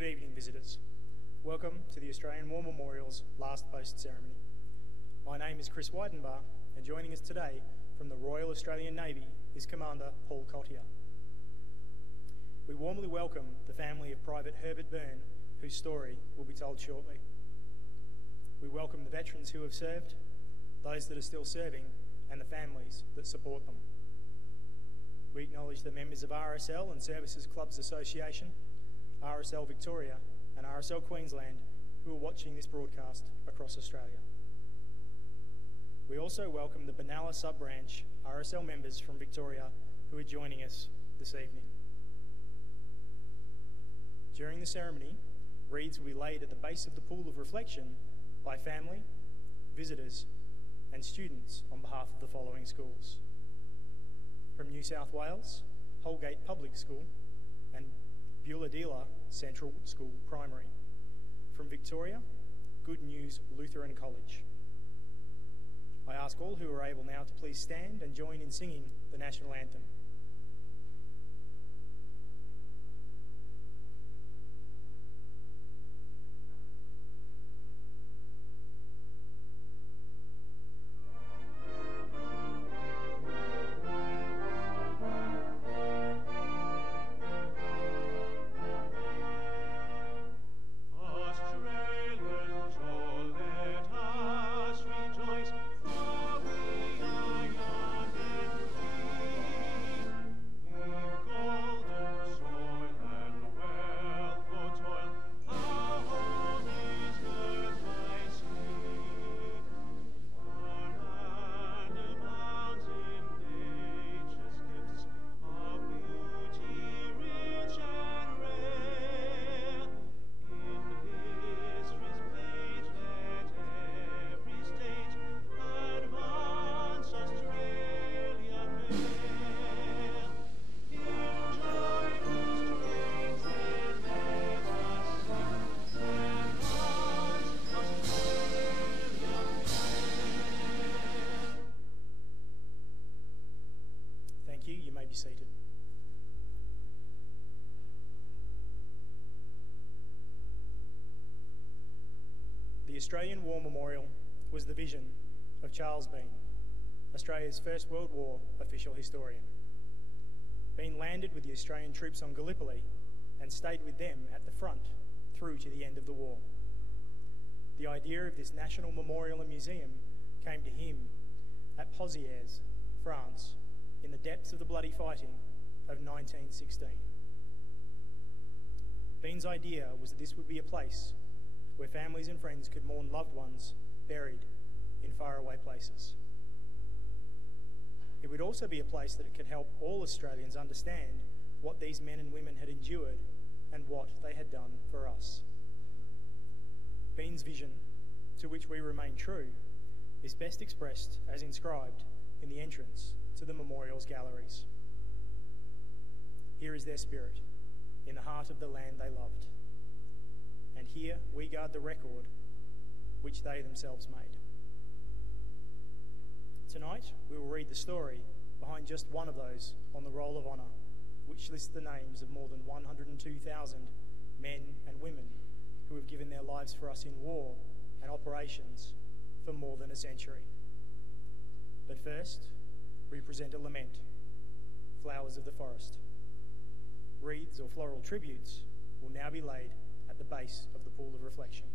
Good evening, visitors. Welcome to the Australian War Memorial's last post ceremony. My name is Chris Weidenbach, and joining us today from the Royal Australian Navy is Commander Paul Cottier. We warmly welcome the family of Private Herbert Byrne, whose story will be told shortly. We welcome the veterans who have served, those that are still serving, and the families that support them. We acknowledge the members of RSL and Services Clubs Association, RSL Victoria and RSL Queensland who are watching this broadcast across Australia. We also welcome the Benalla sub-branch RSL members from Victoria who are joining us this evening. During the ceremony, wreaths will be laid at the base of the pool of reflection by family, visitors and students on behalf of the following schools. From New South Wales, Holgate Public School and Beulah Central School Primary. From Victoria, Good News Lutheran College. I ask all who are able now to please stand and join in singing the National Anthem. You may be seated. The Australian War Memorial was the vision of Charles Byrne, Australia's First World War official historian. Byrne landed with the Australian troops on Gallipoli and stayed with them at the front through to the end of the war. The idea of this national memorial and museum came to him at Pozières, France, in the depths of the bloody fighting of 1916. Byrne's idea was that this would be a place where families and friends could mourn loved ones buried in faraway places. It would also be a place that could help all Australians understand what these men and women had endured and what they had done for us. Byrne's vision, to which we remain true, is best expressed as inscribed in the entrance to the memorial's galleries. Here is their spirit, in the heart of the land they loved. And here we guard the record which they themselves made. Tonight, we will read the story behind just one of those on the Roll of Honour, which lists the names of more than 102,000 men and women who have given their lives for us in war and operations for more than a century. But first, we present a lament, Flowers of the Forest. Wreaths or floral tributes will now be laid at the base of the pool of reflection.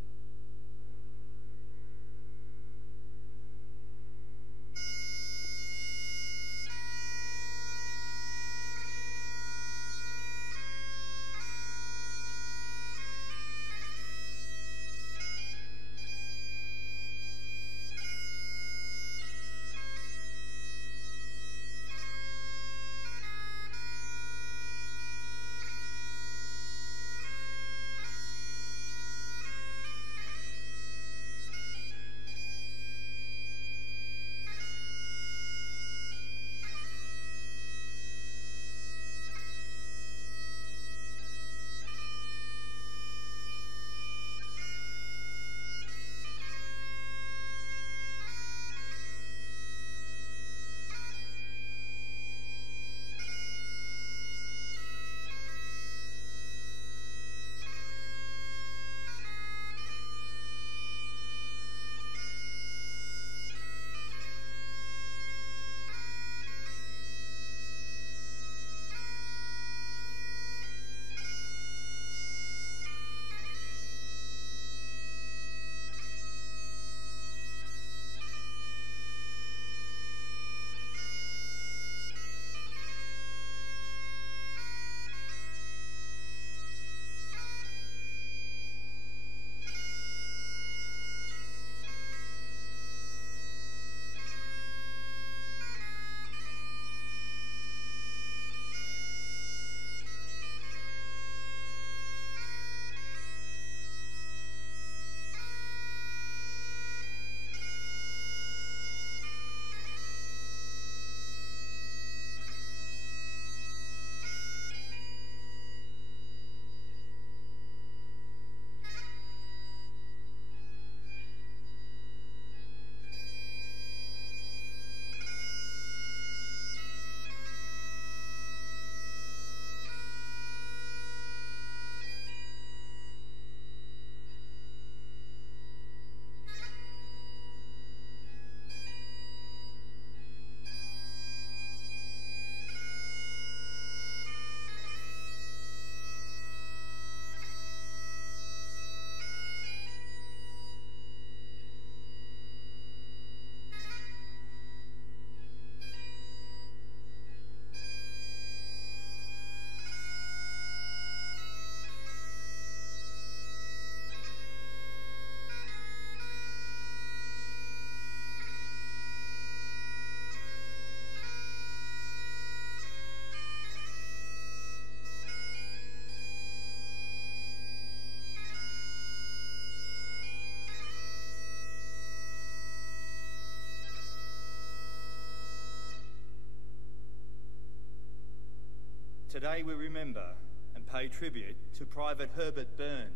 Today we remember and pay tribute to Private Herbert Byrne.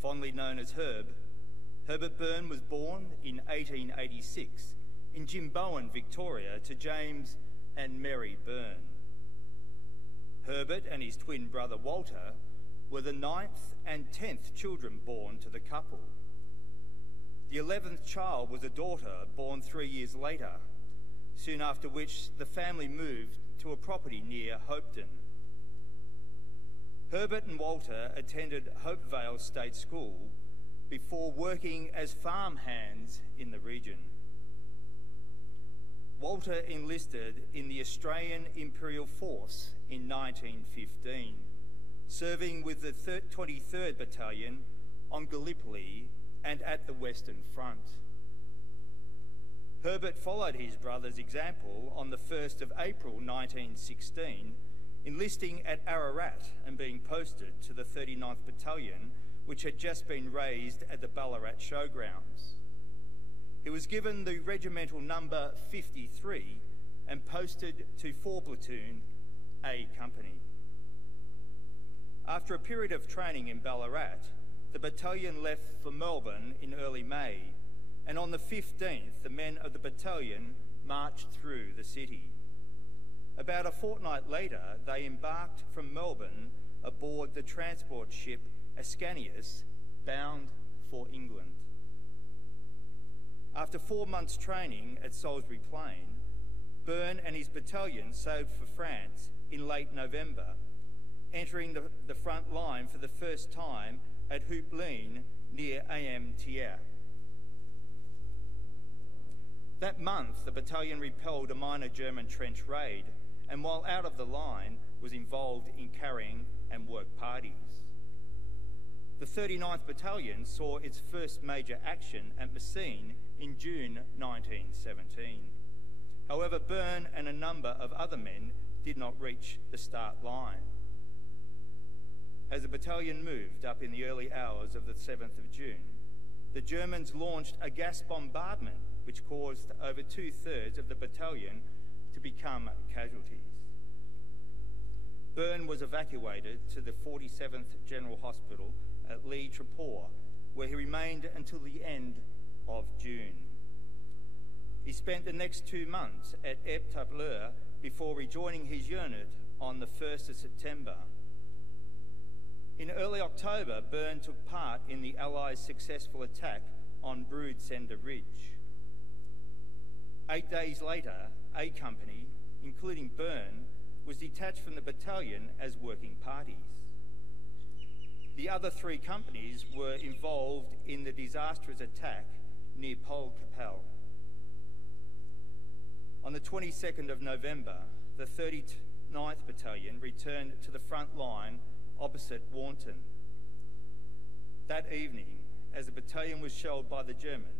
Fondly known as Herb, Herbert Byrne was born in 1886 in Jimbowen, Victoria, to James and Mary Byrne. Herbert and his twin brother Walter were the 9th and 10th children born to the couple. The 11th child was a daughter born 3 years later, soon after which the family moved to a property near Hopetoun. Herbert and Walter attended Hopevale State School before working as farmhands in the region. Walter enlisted in the Australian Imperial Force in 1915, serving with the 23rd Battalion on Gallipoli and at the Western Front. Herbert followed his brother's example on the 1st of April 1916, enlisting at Ararat and being posted to the 39th Battalion, which had just been raised at the Ballarat Showgrounds. He was given the regimental number 53 and posted to 4 Platoon A Company. After a period of training in Ballarat, the battalion left for Melbourne in early May, and on the 15th, the men of the battalion marched through the city. About a fortnight later, they embarked from Melbourne aboard the transport ship Ascanius, bound for England. After 4 months' training at Salisbury Plain, Byrne and his battalion sailed for France in late November, entering the front line for the first time at Houplines near Am-Thiers. That month, the battalion repelled a minor German trench raid, and while out of the line, was involved in carrying and work parties. The 39th Battalion saw its first major action at Messines in June 1917. However, Byrne and a number of other men did not reach the start line. As the battalion moved up in the early hours of the 7th of June, the Germans launched a gas bombardment which caused over 2/3 of the battalion to become casualties. Byrne was evacuated to the 47th General Hospital at Le Treport, where he remained until the end of June. He spent the next 2 months at Epes-Tableur before rejoining his unit on the 1st of September. In early October, Byrne took part in the Allies' successful attack on Brood-Sender Ridge. 8 days later, A Company, including Byrne, was detached from the battalion as working parties. The other 3 companies were involved in the disastrous attack near Poelcapelle. On the 22nd of November, the 39th Battalion returned to the front line opposite Warnton. That evening, as the battalion was shelled by the Germans,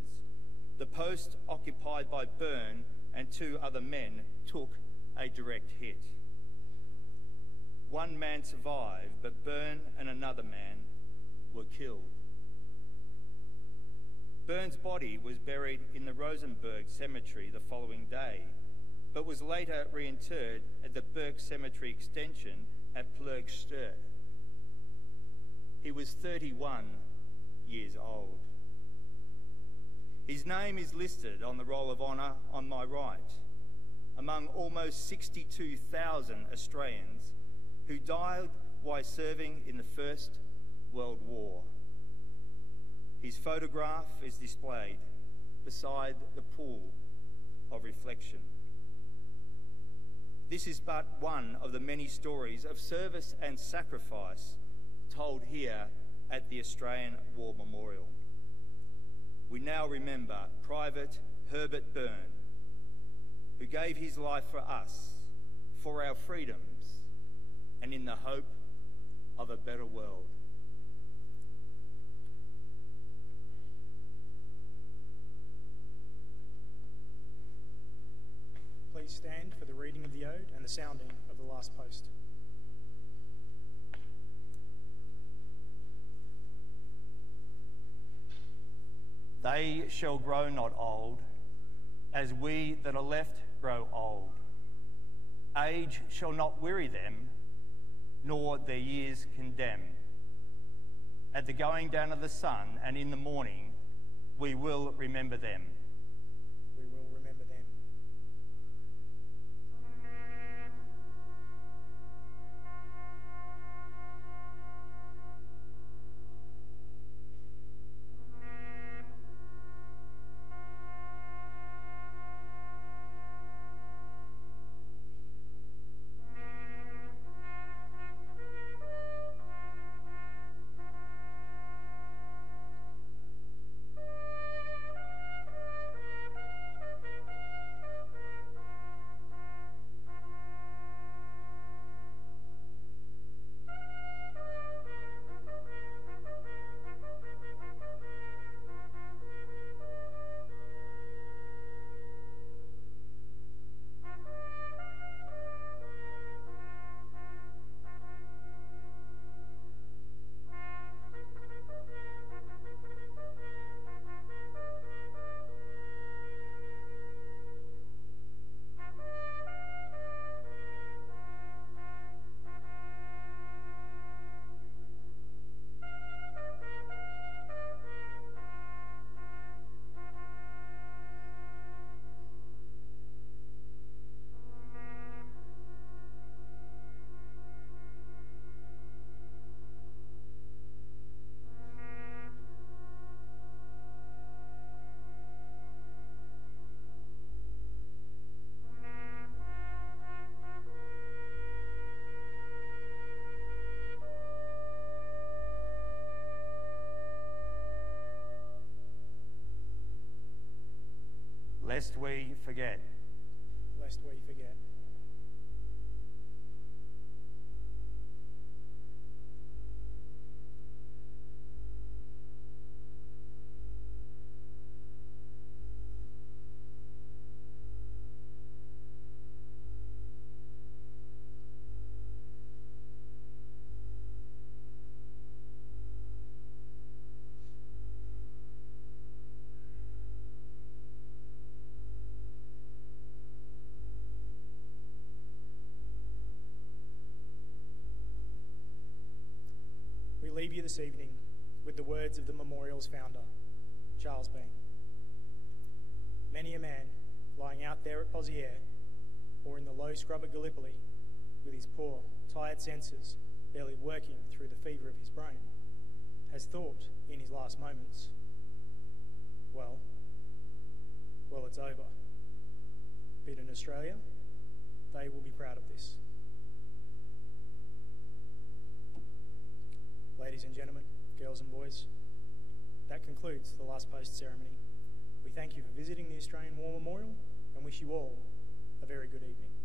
the post occupied by Byrne and 2 other men took a direct hit. 1 man survived, but Byrne and another man were killed. Byrne's body was buried in the Rosenberg Cemetery the following day, but was later reinterred at the Burke Cemetery Extension at Ploegstert. He was 31 years old. His name is listed on the Roll of Honour on my right, among almost 62,000 Australians who died while serving in the First World War. His photograph is displayed beside the pool of reflection. This is but one of the many stories of service and sacrifice told here at the Australian War Memorial. We now remember Private Herbert Byrne, who gave his life for us, for our freedoms, and in the hope of a better world. Please stand for the reading of the ode and the sounding of the last post. They shall grow not old, as we that are left grow old. Age shall not weary them, nor their years condemn. At the going down of the sun and in the morning, we will remember them. We will remember them. Lest we forget. Lest we forget. We leave you this evening with the words of the memorial's founder, Charles Byrne. Many a man lying out there at Poziere or in the low scrub at Gallipoli with his poor, tired senses barely working through the fever of his brain has thought in his last moments, well, it's over. But in Australia, they will be proud of this. Ladies and gentlemen, girls and boys, that concludes the last post ceremony. We thank you for visiting the Australian War Memorial and wish you all a very good evening.